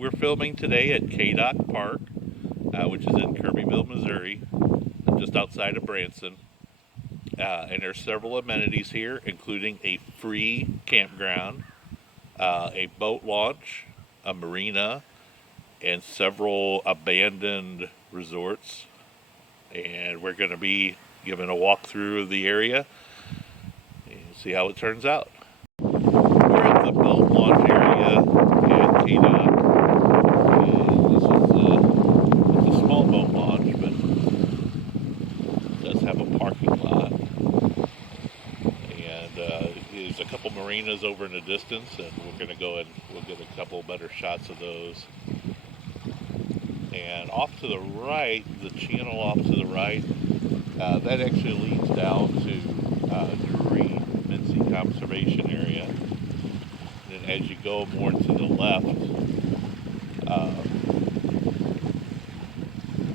We're filming today at K-Dock Park, which is in Kirbyville, Missouri, just outside of Branson. And there's several amenities here, including a free campground, a boat launch, a marina, and several abandoned resorts. And we're going to be giving a walkthrough of the area and see how it turns out. We're at the boat launch area at K-Dock. It's a small boat launch, but it does have a parking lot. And there's a couple marinas over in the distance, and we're going to go and we'll get a couple better shots of those. And off to the right, the channel off to the right, that actually leads down to Drury-Mincy Conservation Area. And as you go more to the left,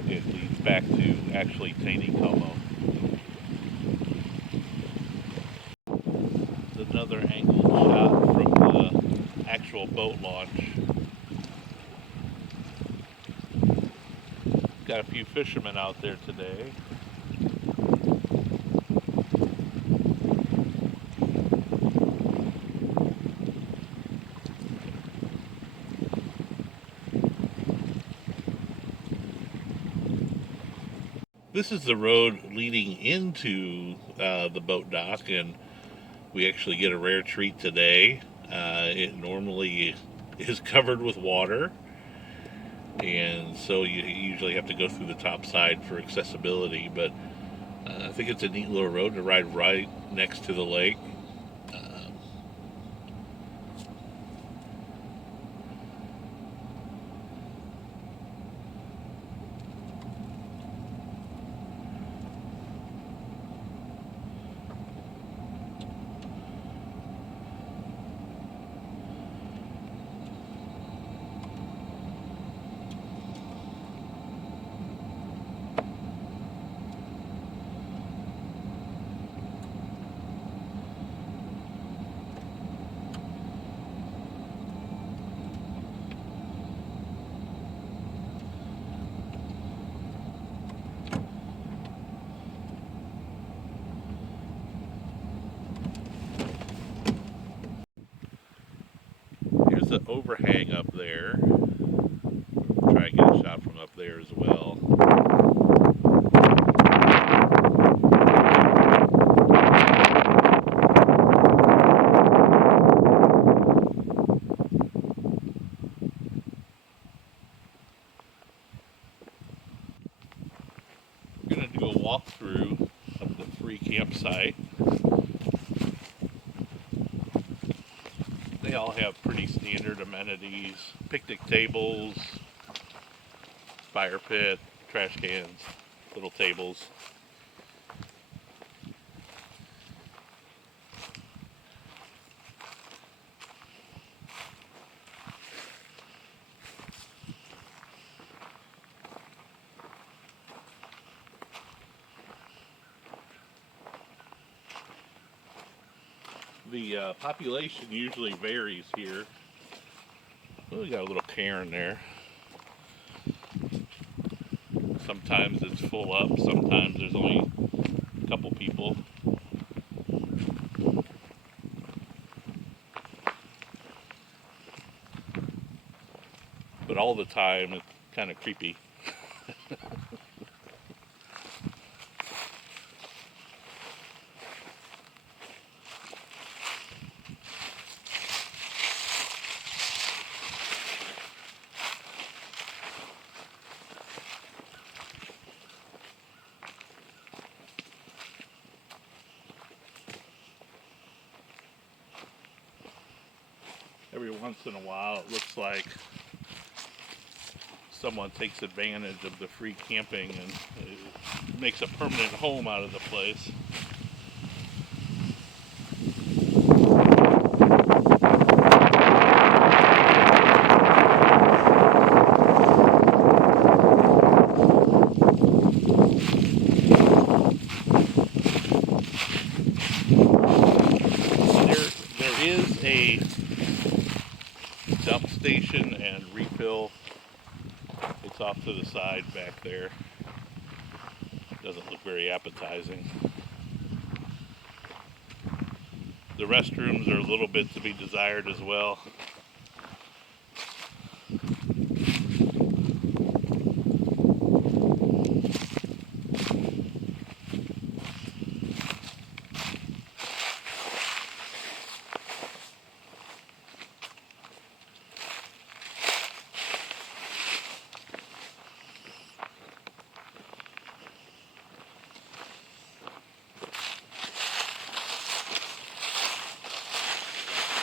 it leads back to actually Taneycomo. It's another angled shot from the actual boat launch. Got a few fishermen out there today. This is the road leading into the boat dock, and we actually get a rare treat today. It normally is covered with water, and so you usually have to go through the top side for accessibility, but I think it's a neat little road to ride right next to the lake. Here's the overhang up there. Try and get a shot from up there as well. We're going to do a walkthrough of the free campsite. They all have pretty standard amenities: picnic tables, fire pit, trash cans, little tables. The population usually varies here. Oh, we got a little cairn there. Sometimes it's full up, sometimes there's only a couple people. But all the time it's kind of creepy. Every once in a while it looks like someone takes advantage of the free camping and makes a permanent home out of the place. There is a dump station and refill hill. It's off to the side back there. Doesn't look very appetizing. The restrooms are a little bit to be desired as well.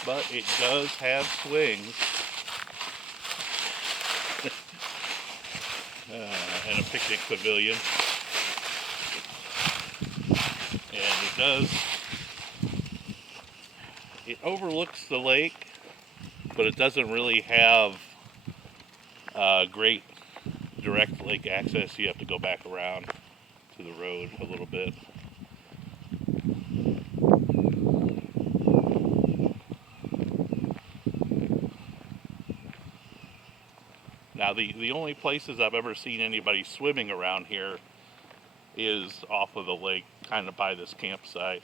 But it does have swings and a picnic pavilion, and it overlooks the lake, but it doesn't really have great direct lake access. You have to go back around to the road a little bit. Now, the only places I've ever seen anybody swimming around here is off of the lake, kind of by this campsite.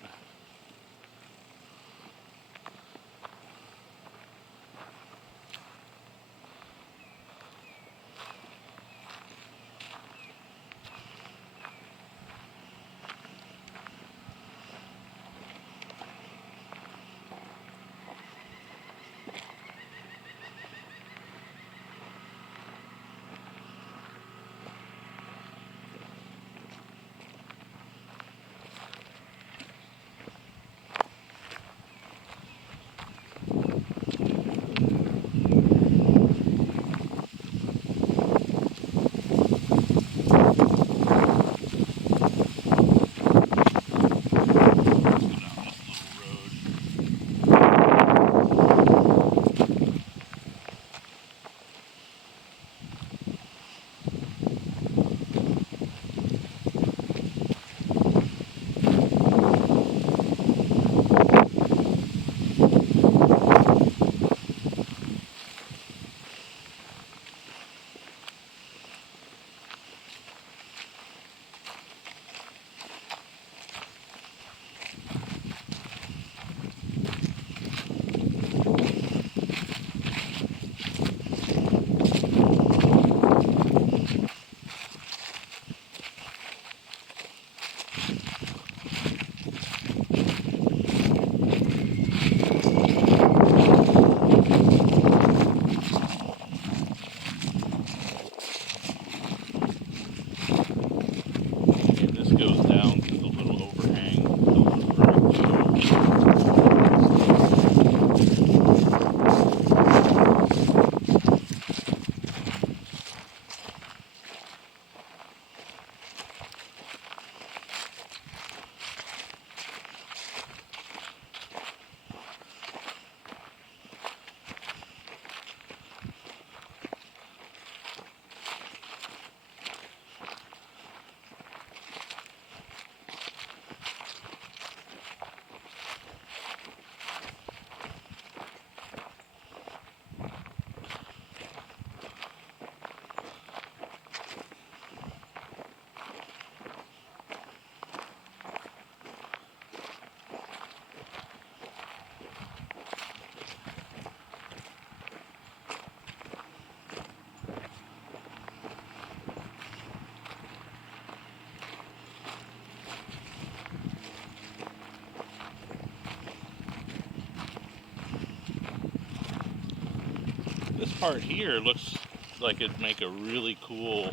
This part here looks like it'd make a really cool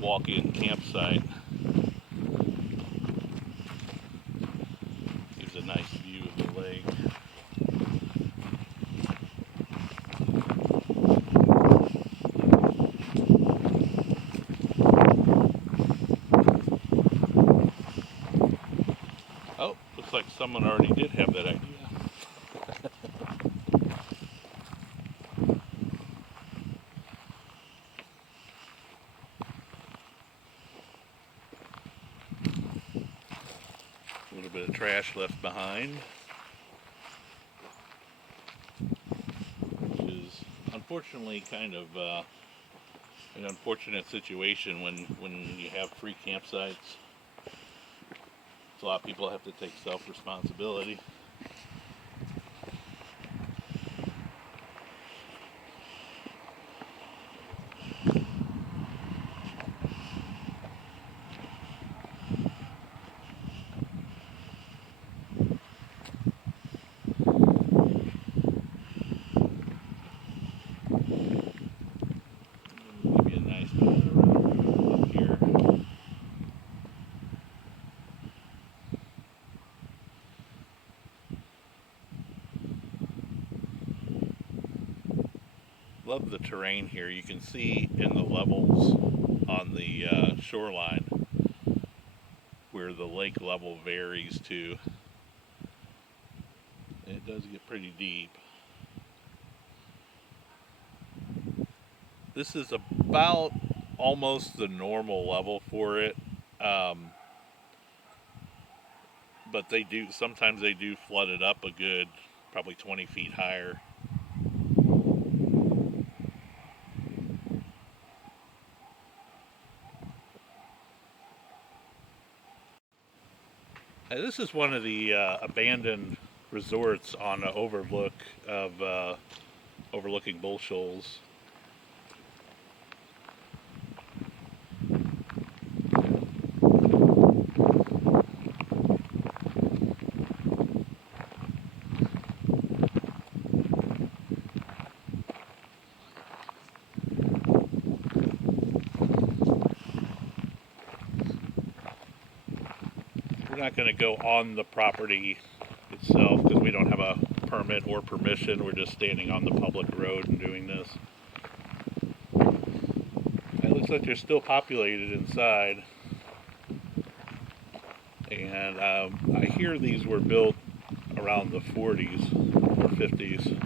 walk-in campsite. Gives a nice view of the lake. Oh, looks like someone already did have that idea. A little bit of trash left behind, which is unfortunate. unfortunately kind of an unfortunate situation when you have free campsites. A lot of people have to take self-responsibility. Give you a nice panorama up here. Love the terrain here. You can see in the levels on the shoreline where the lake level varies to. It does get pretty deep. This is about almost the normal level for it, but sometimes they do flood it up a good probably 20 feet higher. This is one of the abandoned resorts on an overlooking Bull Shoals. We're not going to go on the property itself because we don't have a permit or permission. We're just standing on the public road and doing this. It looks like they're still populated inside. And I hear these were built around the 40s or 50s.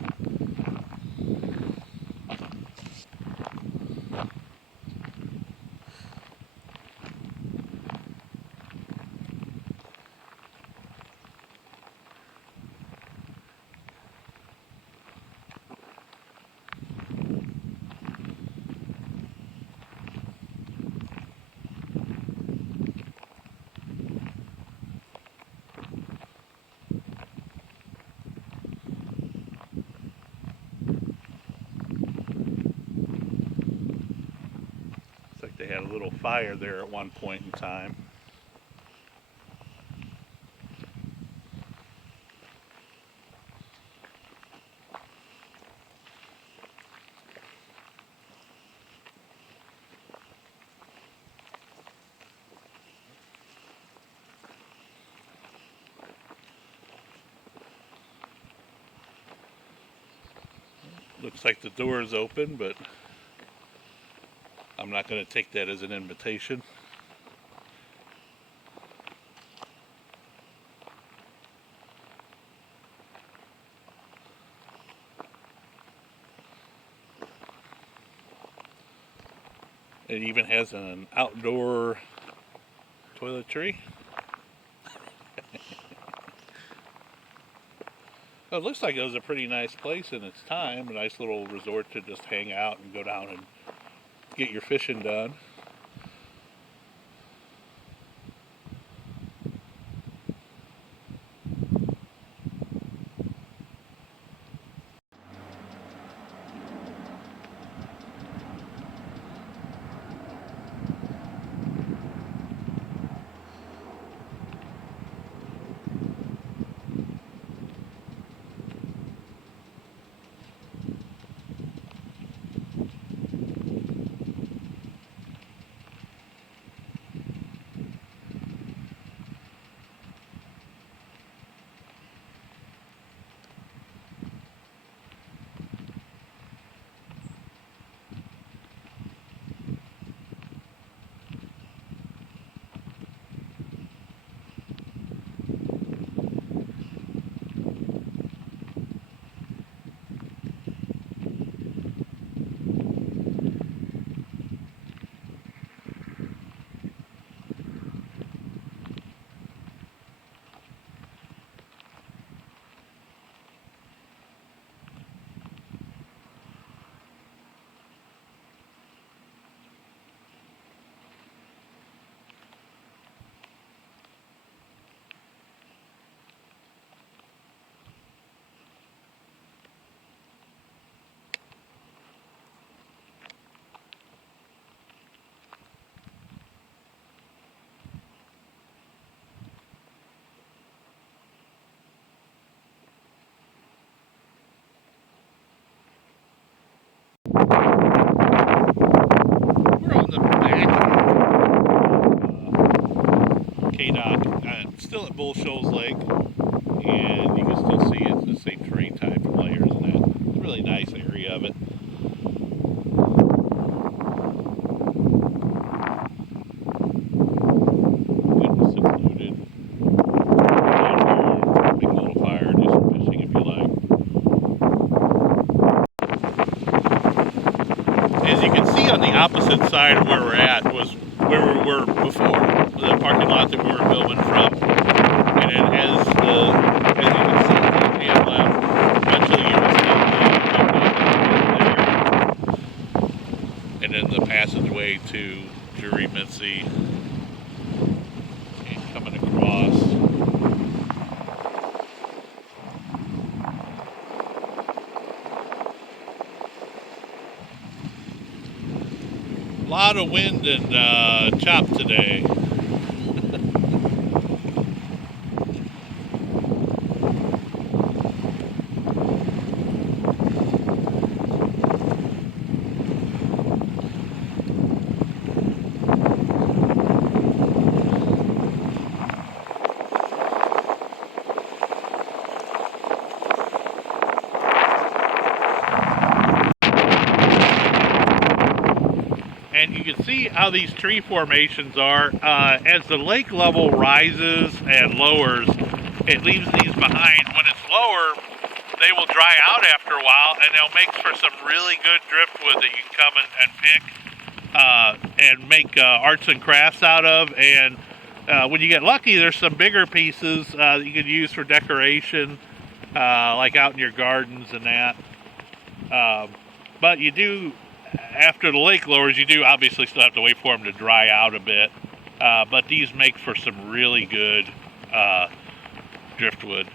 They had a little fire there at one point in time. Looks like the door is open, but I'm not going to take that as an invitation. It even has an outdoor toiletry. Well, it looks like it was a pretty nice place in its time, a nice little resort to just hang out and go down and get your fishing done. Bull Shoals Lake, and you can still see it's the same terrain type and layers and that. It's a really nice area of it. Good and secluded. Make a little fire, do some fishing if you like. As you can see on the opposite side of where we're at was where we were before, the parking lot that we were filming from. And then as you can see, if you have left, eventually you will see the and then the passageway to Jury Mitzi and coming across. A lot of wind and chop today. And you can see how these tree formations are. As the lake level rises and lowers, it leaves these behind. When it's lower, they will dry out after a while, and they'll make for some really good driftwood that you can come and pick and make arts and crafts out of. And when you get lucky, there's some bigger pieces that you could use for decoration, like out in your gardens and that. But you do, after the lake lowers, you do obviously still have to wait for them to dry out a bit. But these make for some really good driftwood.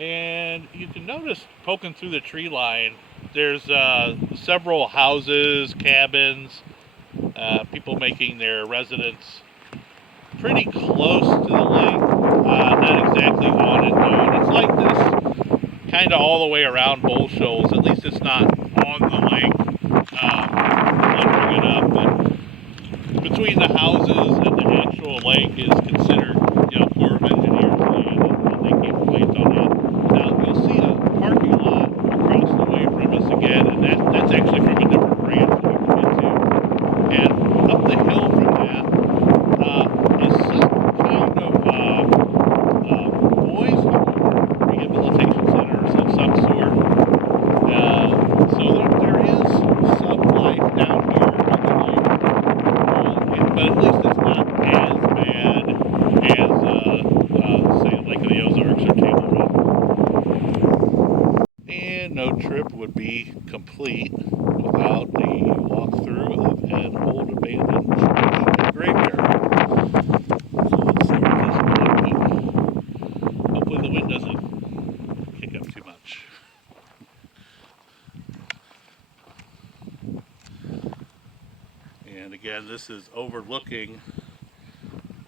And you can notice poking through the tree line, there's several houses, cabins, people making their residence pretty close to the lake, not exactly on it though. And it's like this kind of all the way around Bull Shoals. At least it's not on the lake. I'll bring it up, but between the houses and the actual lake is considered, Corps of Engineers land, and they keep plates on that. Now you'll see a parking lot across the way from us again, and that's actually from a different branch that we can get to. And up the hill from that is some kind of boys' home or rehabilitation center of some sort. So there is some life down here on the lake, but at least it's not as bad as, say, Lake of the Ozarks or Table Run. And no trip would be complete without the walkthrough of an old abandoned church and graveyard. So let's start this one up, but hopefully the wind doesn't kick up too much. And again, this is overlooking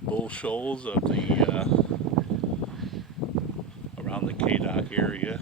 Bull Shoals of the around the K-Dock area.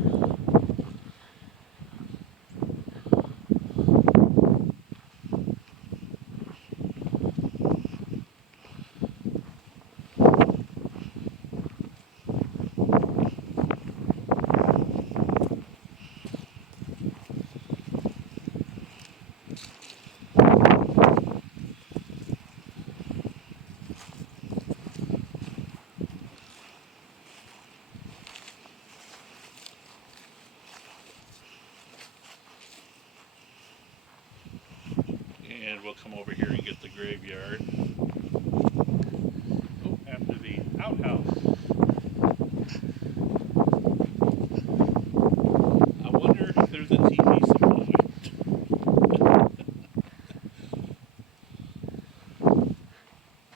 And we'll come over here and get the graveyard. Oh, after the outhouse. I wonder if there's a TV supply.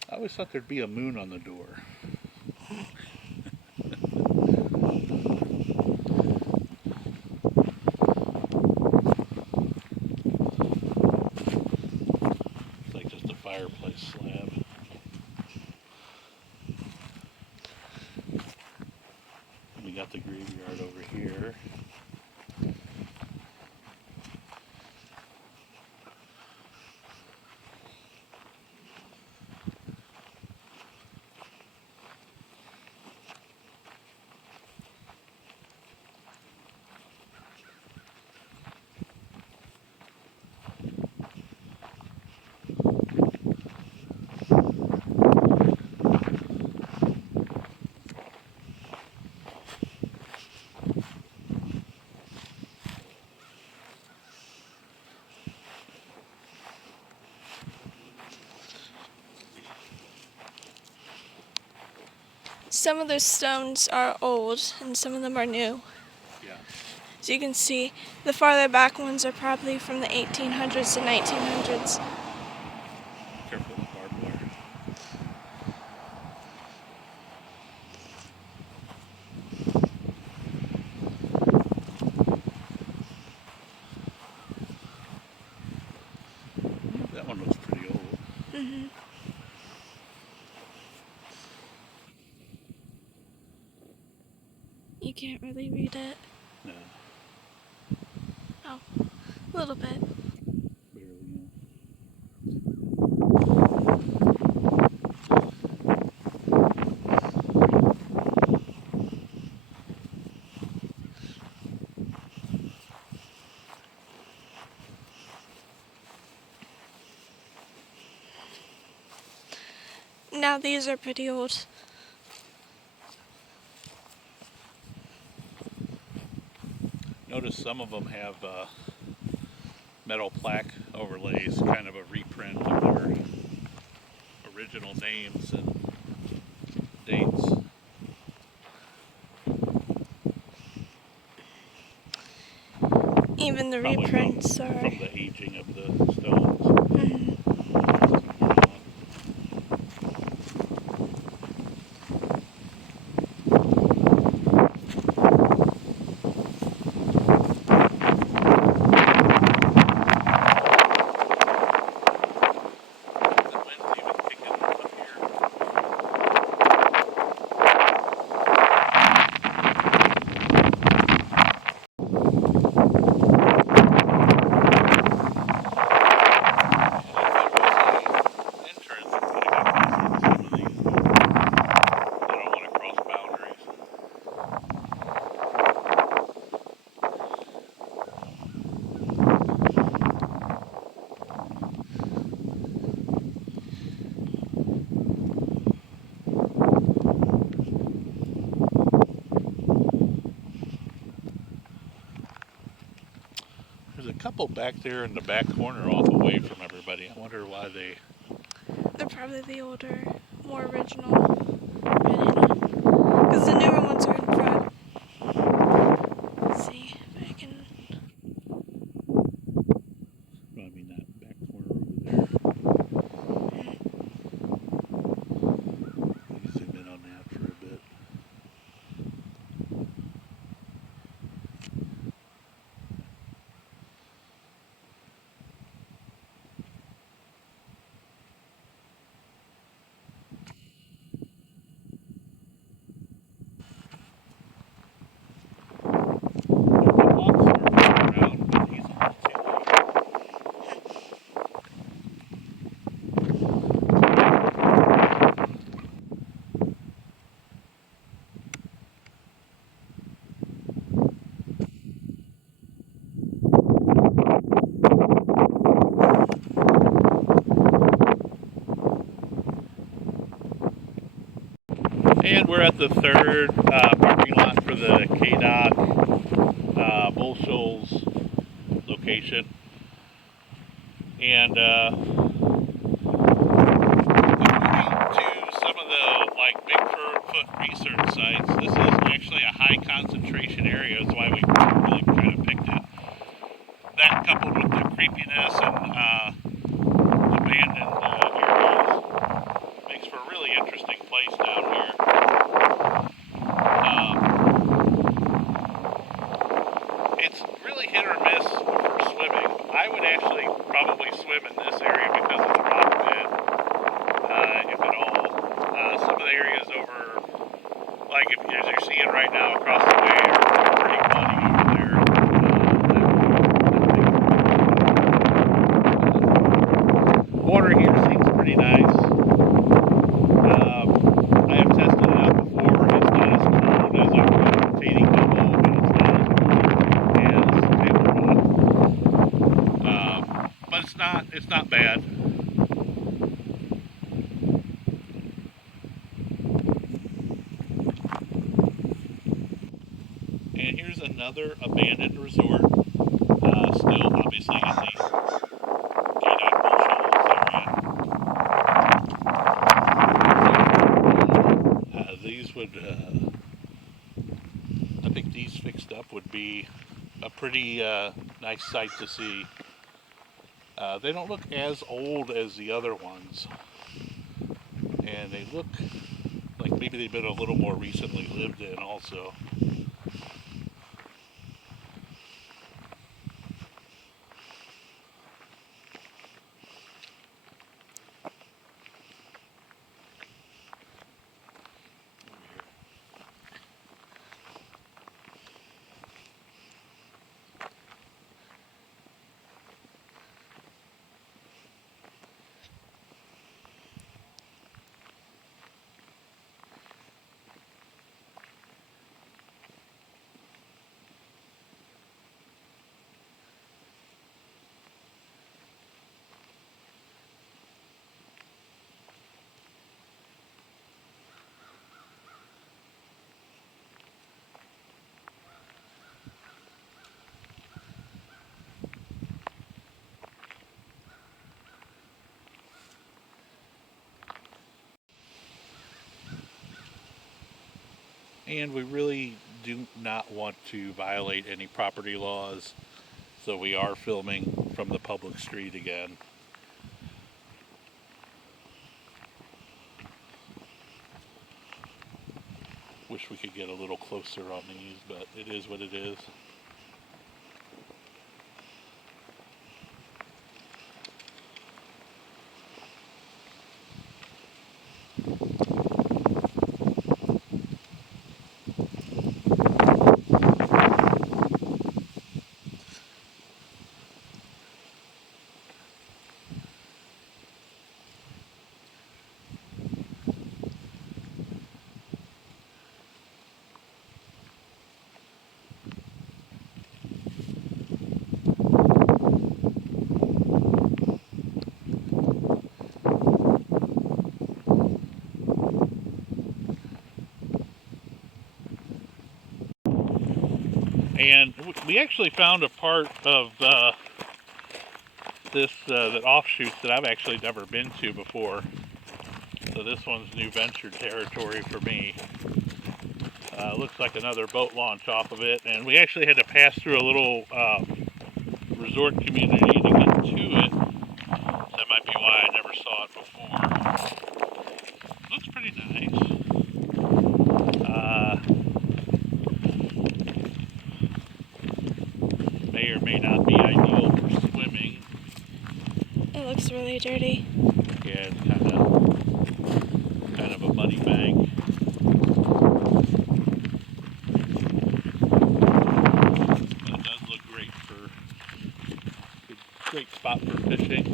I always thought there'd be a moon on the door. Fireplace slab. And we got the graveyard over here. some of those stones are old and some of them are new. Yeah. So you can see the farther back ones are probably from the 1800s to 1900s. Careful with the barbed wire. That one looks pretty old. Mm-hmm. You can't really read it. No. Oh, a little bit. Barely, Now these are pretty old. Notice some of them have metal plaque overlays, kind of a reprint of their original names and dates. Even the Probably reprints from are... the aging of the stones. Mm-hmm. There's a couple back there in the back corner off away from everybody. I wonder why they... They're probably the older, more original. Because the newer ones are in front. Let's see if I can... I mean, that back corner over there. Let me zoom in on that for a bit. And we're at the third parking lot for the KDOT Bull Shoals location. And according to some of the Bigfoot research sites, this is actually a high concentration area. That's why we really kind of picked it. That coupled with the creepiness and abandoned areas makes for a really interesting place down here. It's really hit or miss for swimming. I would actually probably swim in this area because of the rock bed, if at all. Some of the areas over, like as you're seeing right now across the way, are pretty muddy over there. Water here seems pretty nice. I have tested it out before. It's not as cold as a rotating elbow, but it's not as table rod. But it's not bad. And here's another abandoned resort. Still obviously in the KDOT Bull Shoals area. These would pretty nice sight to see. They don't look as old as the other ones, and they look like maybe they've been a little more recently lived in also. And we really do not want to violate any property laws, so we are filming from the public street again. Wish we could get a little closer on these, but it is what it is. And we actually found a part of this that offshoots that I've actually never been to before. So this one's new venture territory for me. Looks like another boat launch off of it, and we actually had to pass through a little resort community to get to it. So that might be why I never saw it before. Looks pretty nice. May or may not be ideal for swimming. It looks really dirty. Yeah, it's kind of a muddy bank. But it does look great spot for fishing.